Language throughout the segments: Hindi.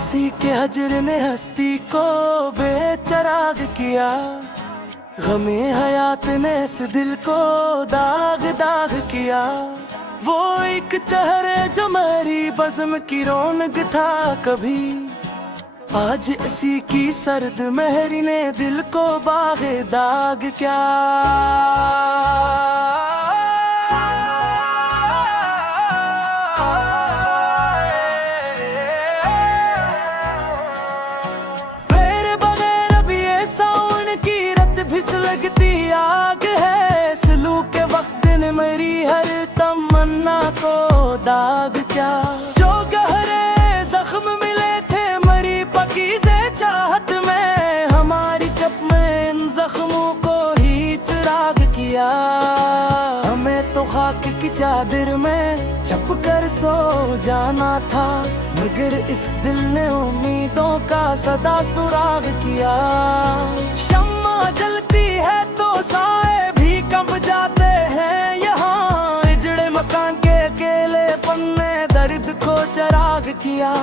किसी के हजर ने हस्ती को बेचराग किया, गमे हयात ने इस दिल को दाग दाग किया। वो एक चेहरे जो मेरी बज़्म की रौनक था कभी, आज इसी की सर्द मेहरी ने दिल को बाग़े दाग क्या। मेरे बगैर अब ये सावन की रत भिस लगती आग है, सलू के वक्त ने मेरी हर तमन्ना को दाग क्या। जो गहरे जख्म मिले थे मरी पकीज़े चाहत में, हमारी चप में इन जख्मों को ही चिराग किया। हमें तो खाक की चादर में छुप कर सो जाना था, मगर इस दिल ने उम्मीदों का सदा सुराग किया। शम्मा जलती है तो साए भी कंब जाते हैं यहाँ, इजड़े मकान के अकेलेपन ने दर्द को चिराग किया।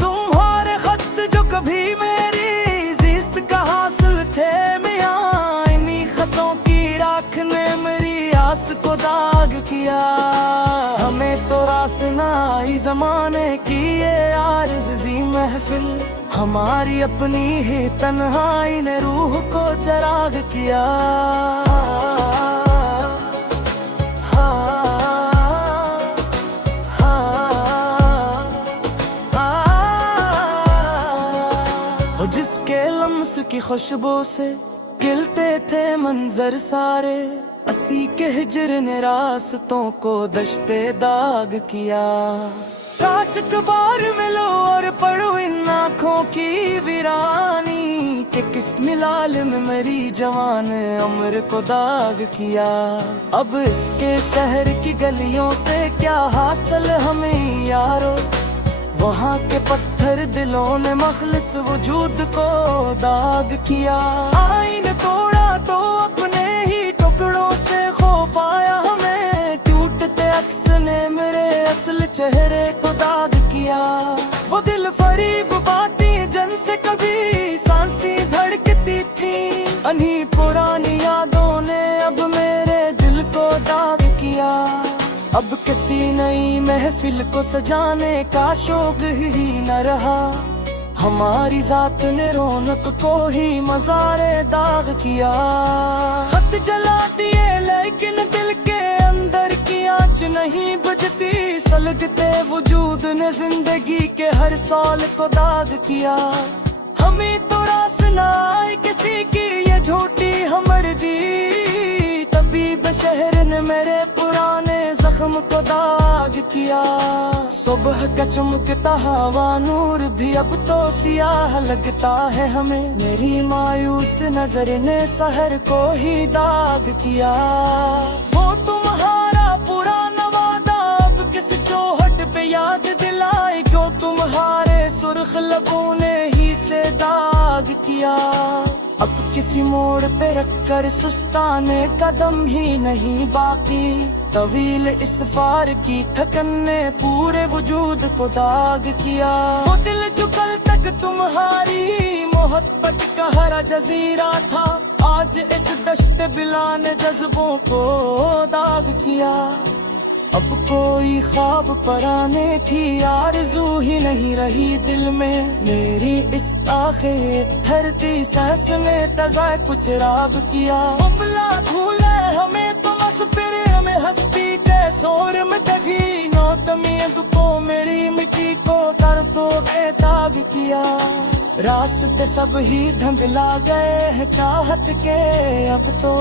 तुम्हारे खत जो कभी मेरी जिस्त का हासिल थे मियाँ, इन्हीं खतों की राख ने मेरी आस को दाग किया। हमें तो रास ना आई जमाने की ये आरज़ी महफिल, हमारी अपनी ही तन्हाई ने रूह को चिराग किया। जिसके लम्स की खुशबू से खिलते थे मंजर सारे, असी के हिजर ने रास्तों को दश्ते दाग किया। काश कबार मिलो और पढ़ो इन आँखों की वीरानी, कि किस मिलाल में मेरी जवान उम्र को दाग किया। अब इसके शहर की गलियों से क्या हासिल हमें यारो, वहाँ के पत्थर दिलों ने मखलिस वजूद को दाग किया। आईने तोड़ा तो अपने ही टुकड़ों से खौफ आया हमें, टूटते अक्स ने मेरे असल चेहरे को दाग किया। वो दिल फरीब बातें जन से कभी सांसें धड़कती थी, अन्हीं पुरानी यादों ने अब मेरे दिल को दाग किया। अब किसी नई महफिल को सजाने का शौक ही न रहा, हमारी जात ने रौनक को ही मज़ारे दाग किया। खत जला दिए लेकिन दिल के अंदर की आँच नहीं बुझती, सलगते वजूद ने जिंदगी के हर साल को दाग किया। हमें तो रास ना आए किसी की ये झूठी हमदर्दी, तबीब शहर ने मेरे पुराने जख्म को दाग किया। सुबह का चमकता हवा नूर भी अब तो सियाह लगता है हमें, मेरी मायूस नजर ने सहर को ही दाग किया। वो तुम्हारा पुराना वादा अब किस चौहट पे याद दिलाए, जो तुम्हारे सुर्ख लबों ने ही से दाग किया। अब किसी मोड़ पे रखकर सुस्ताने कदम ही नहीं बाकी, तवील इस फार की थकन ने पूरे वजूद को दाग किया। वो दिल जो कल तक तुम्हारी मोहब्बत का हरा जजीरा था, आज इस दश्त बिला ने जज्बों को दाग किया। अब कोई ख्वाब पराने की आरज़ू ही नहीं रही दिल में, मेरी इस आखिर धरती सांस ने तज़ा कुछ राग किया। उबला भूले हमें तो बस फिर हमें हस्ती के शोर में दगी, नौतमीद को मेरी मिट्टी को कर तो बेदाग किया। रास्ते सब ही धुंधला गए हैं चाहत के, अब तो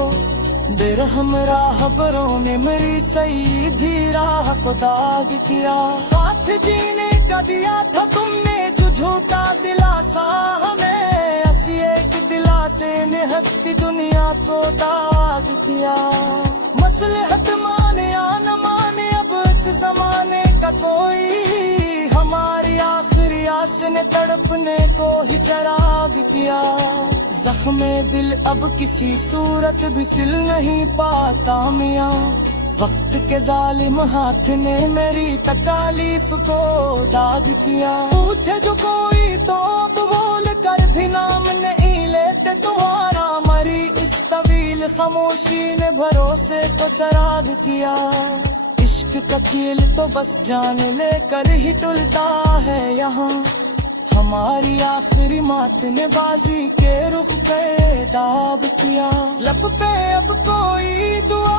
बेरहम राहबरों ने मेरी सीधी राह को दाग किया। साथ जीने का दिया था तुमने जो झूठा दिलासा हमें, असी एक दिलासे ने हस्ती दुनिया को दाग किया। मसलहत माने या न माने अब इस जमाने का कोई, हमारी आखिरी आस ने तड़पने को ही चिराग किया। जख्मे दिल अब किसी सूरत भी सिल नहीं पाता मियाँ, वक्त के जालिम हाथ ने मेरी तकालीफ को दाग किया। पूछे जो कोई तो अब बोल कर भी नाम नहीं लेते तुम्हारा। मरी इस तवील खामोशी ने भरोसे को चराग किया। इश्क का कील तो बस जान लेकर ही टूटता है यहाँ। हमारी आखिरी मात ने बाजी के रुख पे दाब किया। लब पे अब कोई दुआ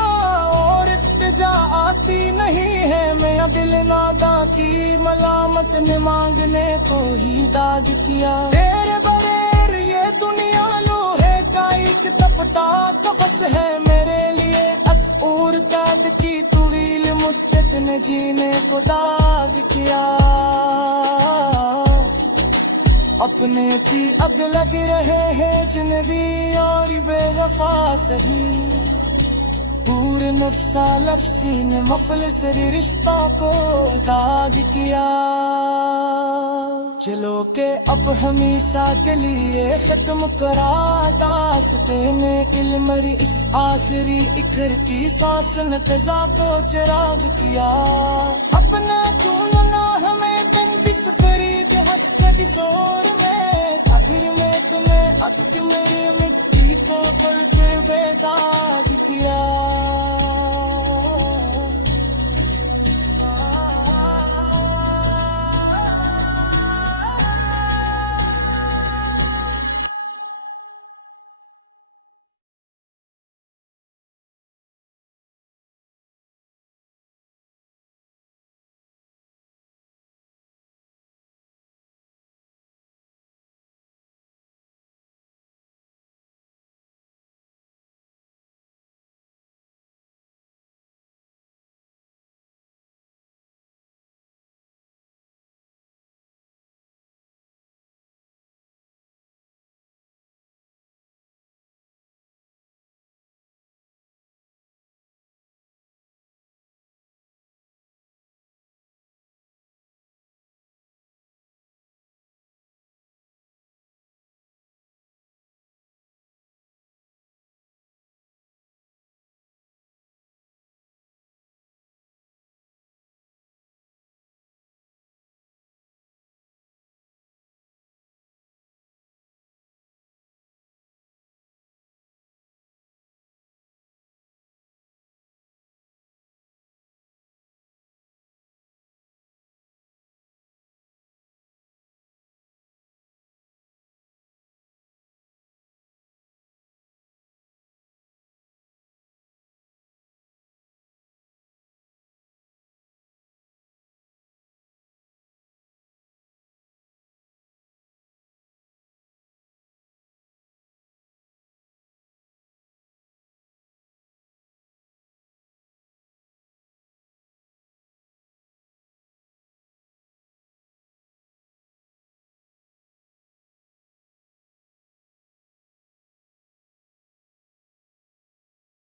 और इत्तेजा आती नहीं है। मैं दिल नादा की मलामत ने मांगने को ही दाग किया। तेरे बगैर ये दुनिया लोहे का एक तपता कफस है मेरे लिए। असऊर कैद की तुवील मुद्दत ने जीने को दाग किया। अपने की अब लग रहे हैं जिनबी और बेवफा सही। पूरे नफ्सा लफ्सी ने मफलिस रिश्तों को दाग किया। चलो के अब हमेशा के लिए खत्म करा दास्ते ने इल्मरी इस आखिरी इखर की सांस ने तजा को चिराग किया। अपने ढूंढना हमें दिन बिस फरीद हंसते किशोर में। आखिर में तुम्हें अब मेरी मिट्टी को करके बेदाग किया।